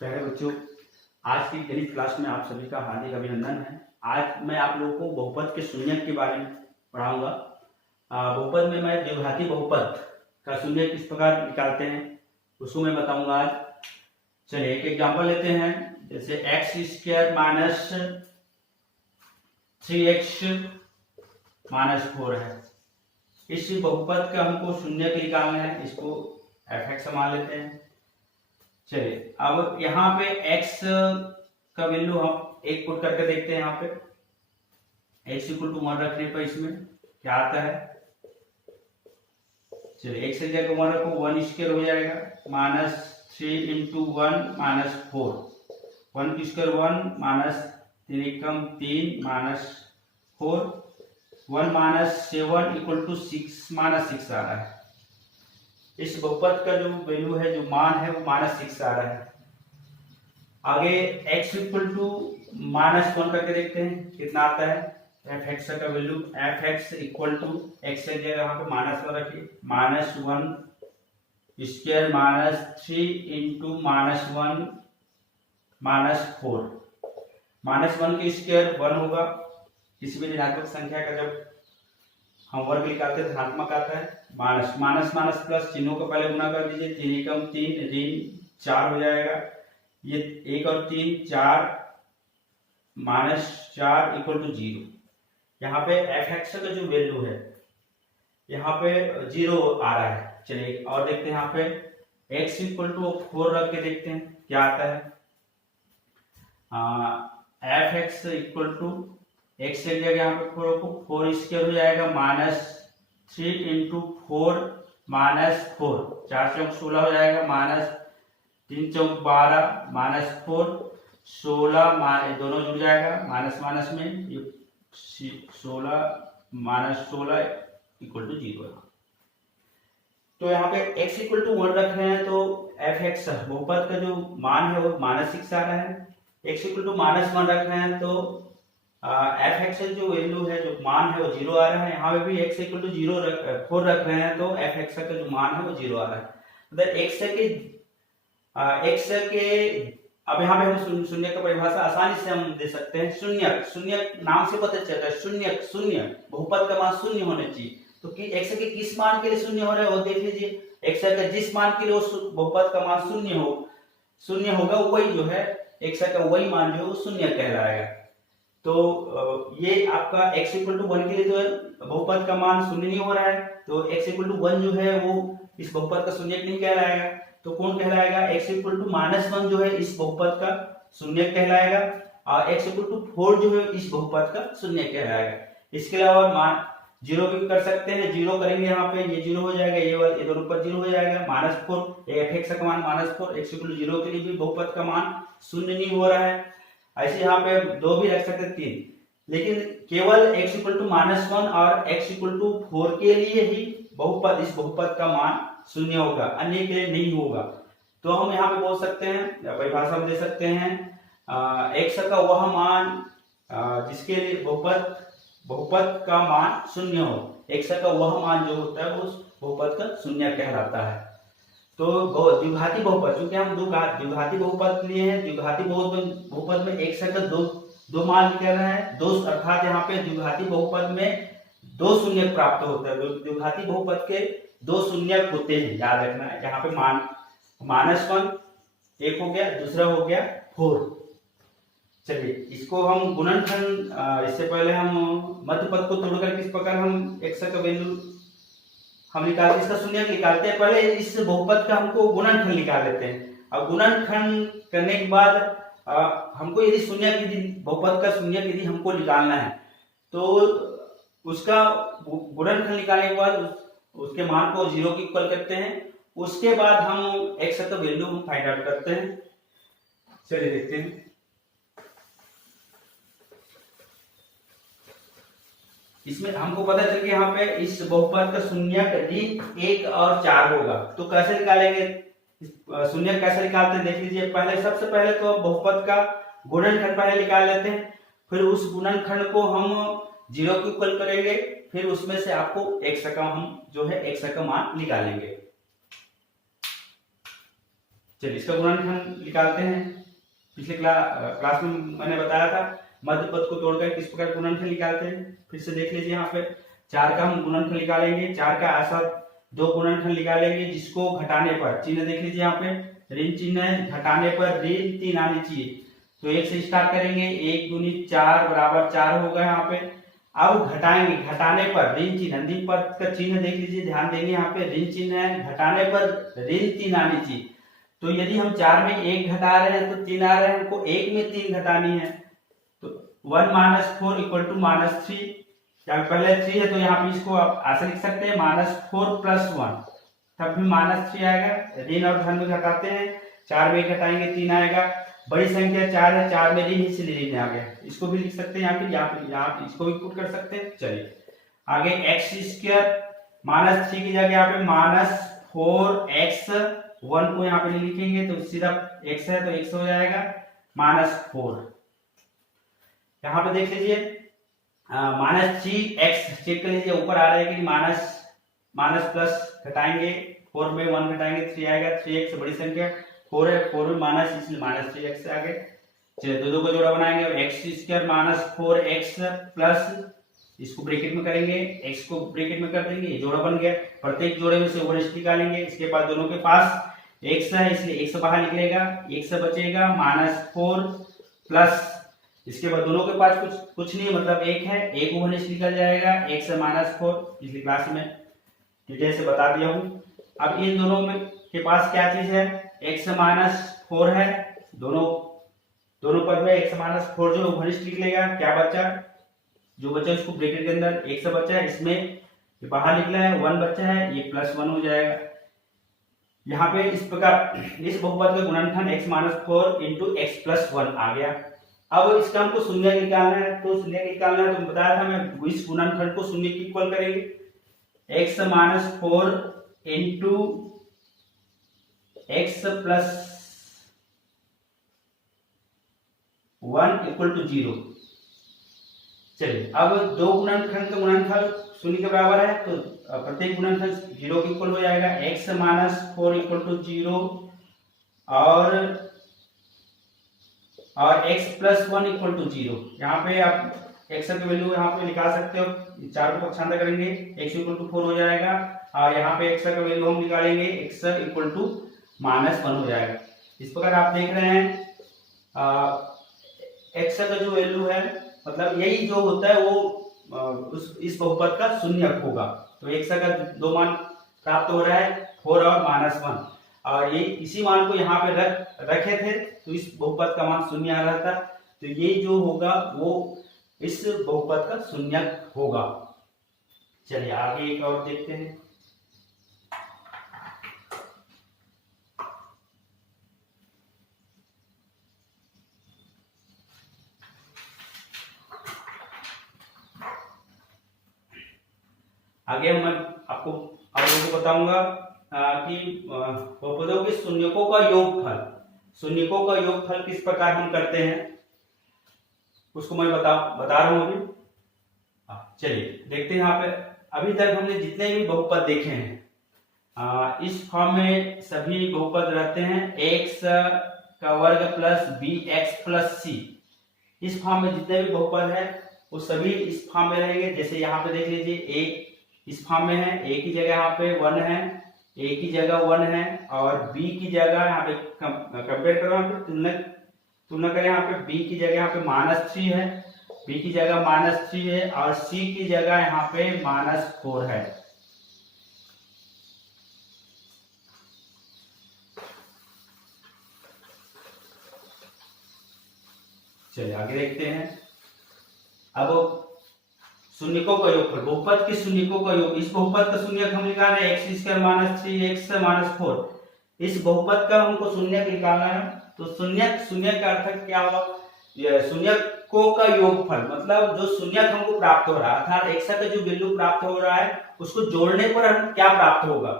प्यारे बच्चों, आज की गणित क्लास में आप सभी का हार्दिक अभिनंदन है। आज मैं आप लोगों को बहुपद के शून्यक के बारे में पढ़ाऊंगा। बहुपद में मैं द्विघाती बहुपद का शून्यक किस प्रकार निकालते हैं उसको मैं बताऊंगा आज। चलिए एक एग्जांपल लेते हैं, जैसे x square minus 3x minus 4 है। इस बहुपद का हमको शून्यक निकालना है, इसको fx मान लेते हैं। चलिए अब यहाँ पे x का वैल्यू हम एक पुट करके देखते हैं। यहाँ पे x इक्वल टू 1 रखने पर इसमें क्या आता है। चलिए x की जगह 1 रखो, 1 स्क्वायर हो जाएगा माइनस 3 इंटू 1 माइनस 4, 1 की स्क्वायर 1 माइनस 3 कम 3 minus 4, 1 minus 7 equal to 6 minus 6 आ रहा है। इस बहुपद का जो वैल्यू है, जो मान है, वो माइनस 6 आ रहा है। आगे x इक्वल टू माइनस 1 करके देखते हैं कितना आता है। fx का value fx equal to x की जगह यहाँ पे माइनस 1 रखिए, minus 1 square minus 3 into minus 1 minus 4, minus 1 की स्क्वायर 1 होगा। किसी भी ऋणात्मक संख्या का जब हम वर्ग निकालते हैं धनात्मक आता है। माइनस माइनस माइनस प्लस, चिन्हों को पहले गुना कर दीजिए, 3 एकम 3 ऋण 4 हो जाएगा। ये 1 और 3 4 माइनस 4 इक्वल टू 0। यहाँ पे fx का जो वैल्यू है यहाँ पे 0 आ रहा है। चलिए और देखते हैं, यहाँ पे x इक्वल टू 4 रख के देखते हैं क्या आता है। fx इक्वल टू x की जगह यहाँ पे 4 स्क्वायर हो जाएगा माइनस 3 इंटू 4 माइनस 4, 4 चौक 16 हो जाएगा, माइनस 3 चौक 12 माइनस 4 16, दोनों जुड़ जाएगा माइनस माइनस में, ये 16 माइनस 16 इक्वल टू 0 है। तो यहाँ पे x इक्वल टू 1 रख रहे हैं तो fx बहुपद का जो मान है वो माइनस 6 आ रहा है। x इक्वल टू माइनस 1 रख रहे हैं तो fx जो वैल्यू है, जो मान है, वो 0 आ रहा है। यहाँ पे भी x इक्वल टू 4 रख रहे हैं तो fx का जो मान है वो 0 आ रहा है। मतलब x के अब यहाँ पे हम शून्य का परिभाषा आसानी से हम दे सकते हैं। शून्यक, शून्यक नाम से पता चलता है, शून्यक शून्य, बहुपद का मान शून्य होना चाहिए। तो x के किस मान के लिए शून्य हो रहा है वो देख लीजिए। x का जिस मान के लिए उस बहुपद का मान शून्य होगा वही जो है x का वही मान जो है वो शून्य कहलाएगा। तो ये आपका x इक्वल टू 1 के लिए जो है बहुपद का मान शून्य नहीं हो रहा है, तो x इक्वल टू 1 जो है वो इस बहुपद का शून्यक नहीं कहलाएगा। तो कौन कहलाएगा? x इक्वल टू माइनस 1 जो है इस बहुपद का शून्यक कहलाएगा, और x इक्वल टू 4 जो है इस बहुपद का शून्यक कहलाएगा। इसके अलावा मान 0 भी कर सकते हैं, 0 करेंगे यहाँ पे ये 0 हो जाएगा, ये दोनों पर 0 हो जाएगा, माइनस 4, fx का मान माइनस 4, x इक्वल टू 0 के लिए भी बहुपद का मान शून्य नहीं हो रहा है। ऐसे यहाँ पे 2 भी रख सकते 3, लेकिन केवल x इक्वल टू माइनस 1 और x इक्वल टू 4 के लिए ही बहुपद, इस बहुपद का मान शून्य होगा, अन्य के लिए नहीं होगा। तो हम यहाँ पे बोल सकते हैं, परिभाषा में दे सकते हैं, x का वह मान जिसके लिए बहुपद का मान शून्य हो, x का वह मान जो होता है उस बहुपद का शून्य कहलाता है। तो द्विघाती बहुपद, क्योंकि हम द्विघाती बहुपद लिए हैं, द्विघाती बहुपद में x का दो मान निकल रहे हैं, दो, अर्थात यहाँ पे द्विघाती बहुपद में 2 शून्यक प्राप्त होता है। द्विघाती बहुपद के 2 शून्यक होते हैं, याद रखना है। यहाँ पे माइनस 1 एक हो गया, दूसरा हो गया 4। चलिए इसको हम गुणनखंड, इससे पहले हम मध्य पद को तोड़कर किस प्रकार हम x का वैल्यू हम निकालते, इसका शून्यक निकालते हैं। पहले इस बहुपद का हमको गुणनखंड निकाल लेते हैं। अब गुणनखंड करने के बाद हमको यदि बहुपद का शून्यक यदि हमको निकालना है तो उसका गुणनखंड निकालने के बाद उसके मान को 0 की इक्वल करते हैं। उसके बाद हम x का वैल्यू हम फाइंड आउट करते हैं। चलिए देखते हैं। इसमें हमको पता चल गया यहाँ पे इस बहुपद का शून्यक ऋण 1 और 4 होगा। तो कैसे निकालेंगे, शून्यक कैसे निकालते हैं देख लीजिए। पहले सबसे पहले तो बहुपद का गुणनखंड पहले निकाल लेते हैं, फिर उस गुणनखंड को हम 0 की इक्वल करेंगे, फिर उसमें से आपको x का हम जो है x का मान निकालेंगे। चलिए इसका गुणनखंड निकालते हैं। पिछले क्लास में मैंने बताया था मध्य पद को तोड़कर किस प्रकार गुणनखंड निकालते हैं। फिर से देख लीजिए, यहाँ पे 4 का हम गुणनखंड निकालेंगे। 4 का ऐसा 2 गुणनखंड निकालेंगे जिसको घटाने पर चिन्ह देख लीजिए, यहाँ पे ऋण चिन्ह है, घटाने पर ऋण 3 आनी चाहिए। तो 1 से स्टार्ट करेंगे, 1 दूनी 4 बराबर 4 होगा यहाँ पे। अब घटाएंगे, घटाने पर ऋण चिन्ह, अंतिम पद का चिन्ह देख लीजिए, ध्यान देंगे, यहाँ पे ऋण चिन्ह है, घटाने पर ऋण 3 आनी चाहिए। तो यदि हम 4 में 1 घटा रहे हैं तो 3 आ रहे हैं, हमको 1 में 3 घटानी है। तो 1 - 4 = -3, या पहले 3 है तो यहाँ पे इसको आप ऐसे लिख सकते हैं -4 + 1, तब भी -3 आएगा। ऋण और धन में घटाते हैं, 4 में 1 घटाएंगे 3 आएगा। बड़ी संख्या 4 है, 4 में ऋण इसलिए ऋण आ गया। इसको भी लिख सकते हैं यहाँ पे इसको भी पुट कर सकते हैं। चलिए आगे x² -3 की जगह यहाँ पे -4x, 1 को यहाँ पे नहीं लिखेंगे तो सिर्फ x है तो x हो जाएगा -4। यहाँ पे देख लीजिए -3x, चेक कर लीजिए ऊपर आ रहा है कि माइनस प्लस घटाएंगे, 4 में 1 घटाएंगे 3 आएगा। 3x बड़ी संख्या 4 है, 4 में माइनस इसलिए -3x आ गए। चलिए दो का जोड़ा बनाएंगे और x² - 4x प्लस इसको ब्रैकेट में करेंगे, x को ब्रैकेट में कर देंगे, ये जोड़ा बन गया। प्रत्येक जोड़े में से ओवरस्ट निकालेंगे। इसके बाद दोनों के पास x है इसलिए x बाहर निकलेगा, x बचेगा -4 प्लस इसके बाद दोनों के पास कुछ नहीं मतलब 1 है, 1 ओवरस्ट निकल जाएगा, x से -4 पिछली क्लास में डिटेल से बता दिया हूँ। अब इन दोनों में के पास क्या चीज है, x से -4 है, दोनों पद में x से -4 जो ओवरस्ट निकलेगा, क्या बचा, जो बचा उसको ब्रैकेट के अंदर x से बचा है, इसमें ये बाहर निकला है 1 बचा है, ये +1 हो जाएगा। यहाँ पे इस प्रकार इस बहुपद का गुणनखंड x - 4 × x + 1 आ गया। अब इसका हमको शून्य निकालना है, तो शून्य निकालना है तो बताया था मैं इस गुणनखंड को शून्य की इक्वल करेंगे। x - 4 × x + 1 = 0। चलिए अब दो गुणनखंड का गुणनफल शून्य के बराबर है तो प्रत्येक गुणनखंड 0 के इक्वल हो जाएगा। x - 4 = 0 और x + 1 = 0। यहाँ पे आप x का वैल्यू यहाँ पे निकाल सकते हो, 4 को पक्षांतर करेंगे x = 4 हो जाएगा और यहाँ पे x का वैल्यू हम निकालेंगे x = -1 हो जाएगा। इस प्रकार आप देख रहे हैं x का जो वैल्यू है मतलब यही जो होता है वो इस बहुपद का शून्यक होगा। तो x का 2 मान प्राप्त हो रहा है 4 और -1 और ये इसी मान को यहाँ पे रखे थे तो इस बहुपद का मान शून्य आ रहा था। तो ये जो होगा वो इस बहुपद का शून्यक होगा। चलिए आगे एक और देखते हैं। आगे मैं आपको बताऊंगा कि बहुपदों के शून्यकों का योगफल किस प्रकार हम करते हैं उसको मैं बता रहा हूं अभी। चलिए देखते हैं। यहाँ पे अभी तक हमने जितने भी बहुपद देखे हैं इस फॉर्म में सभी बहुपद रहते हैं x का वर्ग प्लस bx प्लस c। इस फॉर्म में जितने भी बहुपद है वो सभी इस फॉर्म में रहेंगे। जैसे यहाँ पे देख लीजिए a इस फॉर्म में है, a की जगह यहाँ पे 1 है, a की जगह 1 है और b की जगह यहाँ पे कंपेयर करो, यहाँ पे तुलना करें, यहाँ पे b की जगह यहाँ पे -3 है, b की जगह -3 है और c की जगह यहाँ पे -4 है। चलिए आगे देखते हैं। अब शून्यकों का योगफल, बहुपद के शून्यकों का योग। इस बहुपद का शून्यक हम निकाल रहे हैं x² - 3x - 4। इस बहुपद का हमको शून्यक निकालना है तो शून्यक का अर्थ क्या हुआ, शून्यकों का योगफल मतलब जो शून्यक हमको प्राप्त हो रहा है अर्थात x का जो वैल्यू प्राप्त हो रहा है उसको जोड़ने पर हम क्या प्राप्त होगा।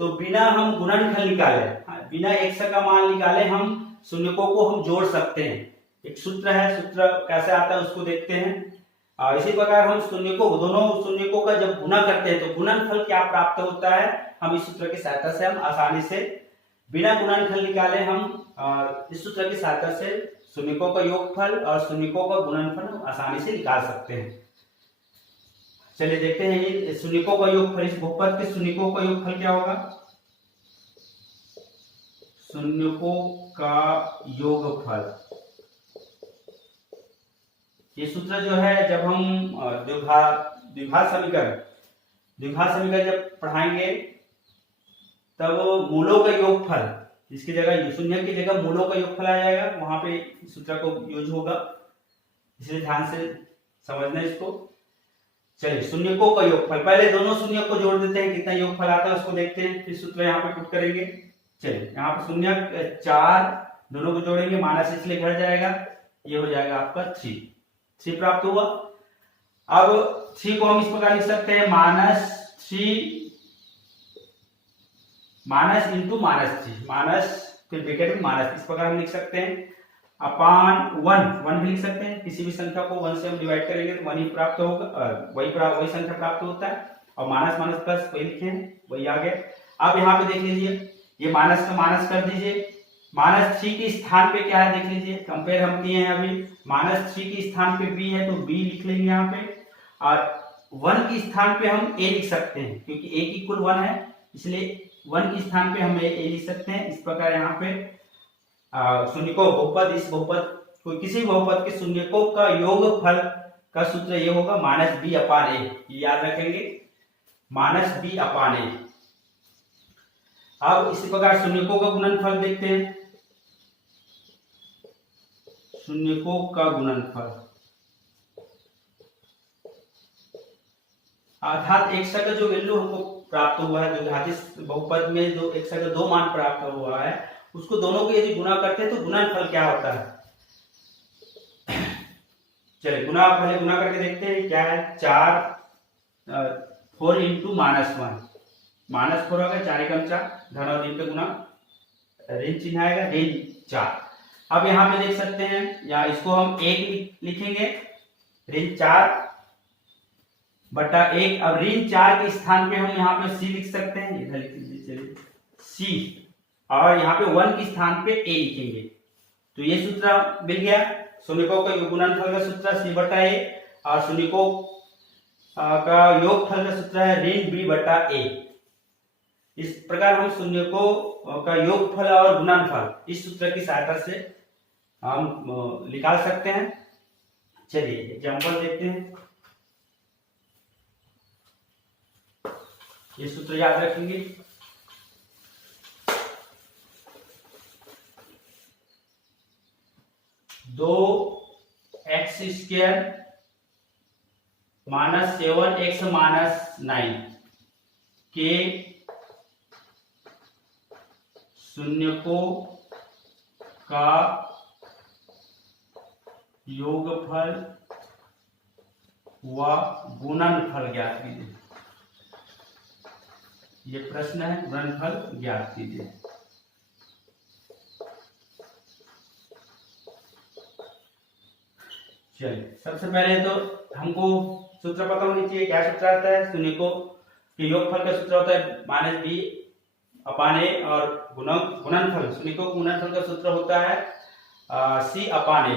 तो बिना हम गुणनफल निकाले, बिना x का मान निकाले हम शून्यकों को हम जोड़ सकते हैं। एक सूत्र है, सूत्र कैसे आता है उसको देखते हैं। इसी प्रकार हम दोनों शून्यकों का जब गुणा करते हैं तो गुणनफल क्या प्राप्त होता है हम इस सूत्र की सहायता से हम आसानी से बिना गुणनफल निकाले हम इस सूत्र की सहायता से शून्यकों का योगफल और शून्यकों का गुणनफल आसानी से निकाल सकते हैं। चलिए देखते हैं ये शून्यकों का योगफल, इस बहुपद के शून्यकों का योगफल क्या होगा। शून्यकों का योगफल, ये सूत्र जो है जब हम द्विघात समीकरण जब पढ़ाएंगे तब मूलों का योगफल, इसकी जगह शून्य की जगह मूलों का योगफल आ जाएगा, वहां पे सूत्र को यूज होगा, इसलिए ध्यान से समझना इसको। चलिए शून्यकों का योगफल, पहले दोनों शून्य को जोड़ देते हैं, कितना योगफल आता है उसको देखते हैं, फिर सूत्र यहाँ पे पुट करेंगे। चलिए यहाँ पे शून्य 4 दोनों को जोड़ेंगे, माइनस इसलिए घट जाएगा, ये हो जाएगा आपका 3 प्राप्त हुआ। अब 3 को हम इस प्रकार लिख सकते हैं, -3 माइनस इंटू -3, माइनस फिर ब्रैकेट में माइनस, इस प्रकार हम लिख सकते हैं। अपान 1 भी लिख सकते हैं, किसी भी संख्या को 1 से हम डिवाइड करेंगे तो 1 ही प्राप्त होगा, वही संख्या प्राप्त होता है। और माइनस माइनस प्लस वही लिखे हैं, वही आ गया। अब यहाँ पे देख लीजिए, ये माइनस का माइनस कर दीजिए, -3 के स्थान पे क्या है देख लीजिए, कंपेयर हम किए हैं अभी, -3 के स्थान पे b है तो b लिख लेंगे यहाँ पे, और 1 के स्थान पे हम a लिख सकते हैं, क्योंकि a की कुल 1 है, इसलिए 1 के स्थान पे हम a लिख सकते हैं। इस प्रकार यहाँ पे शून्यकों बहुपद, इस बहुपद कोई किसी बहुपद के शून्यकों का योगफल का सूत्र ये होगा -b/a, ये याद रखेंगे, -b/a। अब इसी प्रकार शून्यकों का गुणनफल देखते हैं, शून्यकों का गुणनफल अर्थात x का जो वैल्यू हमको प्राप्त हुआ है, जो घातीय बहुपद में जो x का 2 मान प्राप्त हुआ है, उसको दोनों को यदि गुणा करते हैं तो गुणनफल क्या होता है। चलिए पहले गुणा करके देखते हैं क्या है। 4 इंटू -1, -4 होगा, 4 एकम 4, धन और ऋण पे गुणा, ऋण चिन्ह आएगा, ऋण 4। अब यहाँ पे देख सकते हैं, या इसको हम 1 लिखेंगे, ऋण 4/1। अब ऋण 4 के स्थान पे हम यहाँ पे c लिख सकते हैं, इधर लिख लीजिए, चलिए c, और यहाँ पे 1 के स्थान पे a लिखेंगे, तो ये सूत्र मिल गया शून्यकों का गुणनफल का सूत्र c/a, और शून्यकों का योगफल का सूत्र है ऋण b/a। इस प्रकार हम शून्यकों का योगफल और गुणनफल इस सूत्र की सहायता से हम निकाल सकते हैं। चलिए एग्जांपल देखते हैं, ये सूत्र याद रखेंगे। दो x² -7x -9 के शून्यकों का योगफल व गुणनफल ज्ञात कीजिए। ये प्रश्न है, गुणनफल ज्ञात कीजिए। चलिए सबसे पहले तो हमको सूत्र पता होनी चाहिए, क्या सूत्र आता है, शून्यकों के योगफल का सूत्र होता है -b/a, और गुणनफल, शून्यकों के गुणनफल का सूत्र होता है c/a।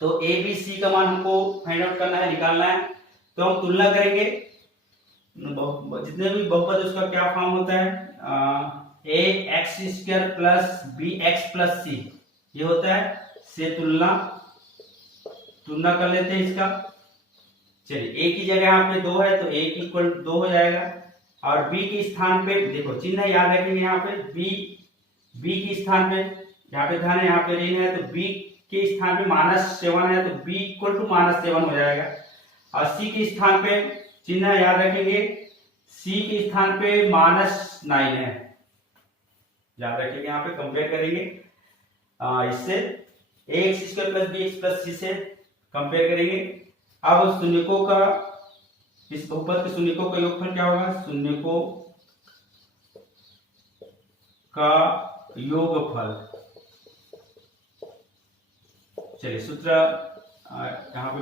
तो a b c का मान हमको फाइंड आउट करना है, निकालना है, तो हम तुलना करेंगे, जितने भी बहुपद उसका क्या फॉर्म होता है, ax² plus bx plus c, ये होता है से तुलना कर लेते हैं इसका। चलिए a की जगह यहाँ पे 2 है तो a की इक्वल 2 हो जाएगा, और b के स्थान पे देखो चिन्ह याद रखेंगे, यहाँ पे b के स्थान पे यहाँ पे धन है, यहाँ पे ऋण है, तो b के स्थान पे -7 है तो b इक्वल टू -7 हो जाएगा। और c के स्थान पे चिन्ह याद रखेंगे, c के स्थान पे -9 है, याद रखेंगे, यहाँ पे कंपेयर करेंगे इससे ax² plus bx plus c से कंपेयर करेंगे। अब शून्यकों का, इस बहुपद के शून्यकों का योगफल क्या होगा, शून्यकों का योगफल। चलिए सूत्र यहाँ पे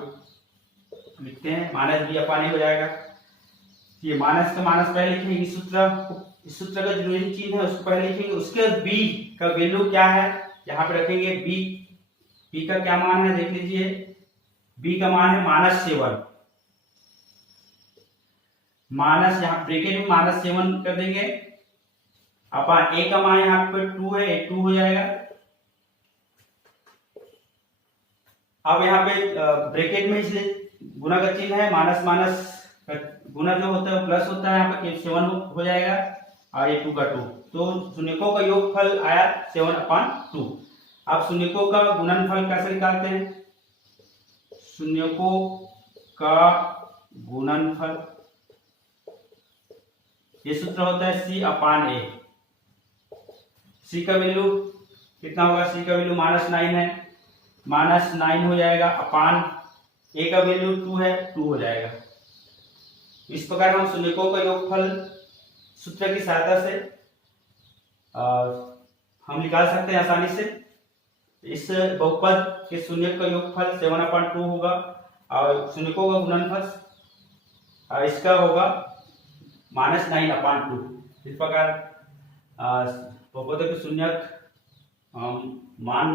लिखते हैं, -b/a हो जाएगा। ये माइनस का माइनस पहले लिखेंगे, इस सूत्र का जो ऋण चिन्ह है उसको पहले लिखेंगे। उसके बाद बी का वैल्यू क्या है यहाँ पे रखेंगे। बी का क्या मान है देख लीजिए, बी का मान है -7, माइनस यहाँ ब्रैकेट में -7 कर देंगे। अपन ए का मान यहाँ पे 2 है, 2 हो जाएगा। अब यहाँ पे ब्रैकेट में इसलिए गुना का चिन्ह है, माइनस माइनस गुना जो होता है प्लस होता है, यहाँ पे 7 हो जाएगा और ये 2 का 2, तो शून्यकों का योगफल आया 7/2। अब शून्यकों का गुणनफल कैसे निकालते हैं? शून्यकों का गुणनफल ये सूत्र होता है C/A। सी का वैल्यू कितना होगा? सी का वैल्यू -9 है, -9 हो जाएगा अपान ए का वैल्यू 2 है, 2 हो जाएगा। इस प्रकार हम शून्यकों का योगफल सूत्र की सहायता से हम निकाल सकते हैं आसानी से। इस बहुपद के शून्य का योगफल 7/2 होगा और शून्यकों का गुणनफल इसका होगा -9/2। इस प्रकार बहुपद के शून्यक मान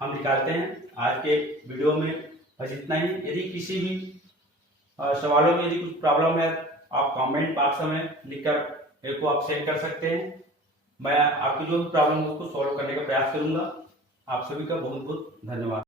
हम निकालते हैं। आज के वीडियो में बस इतना ही। यदि किसी भी सवालों में यदि कुछ प्रॉब्लम है आप कमेंट बॉक्स में लिखकर मेरे को आप सेंड कर सकते हैं। मैं आपकी जो भी प्रॉब्लम है उसको सॉल्व करने का प्रयास करूंगा। आप सभी का बहुत बहुत धन्यवाद।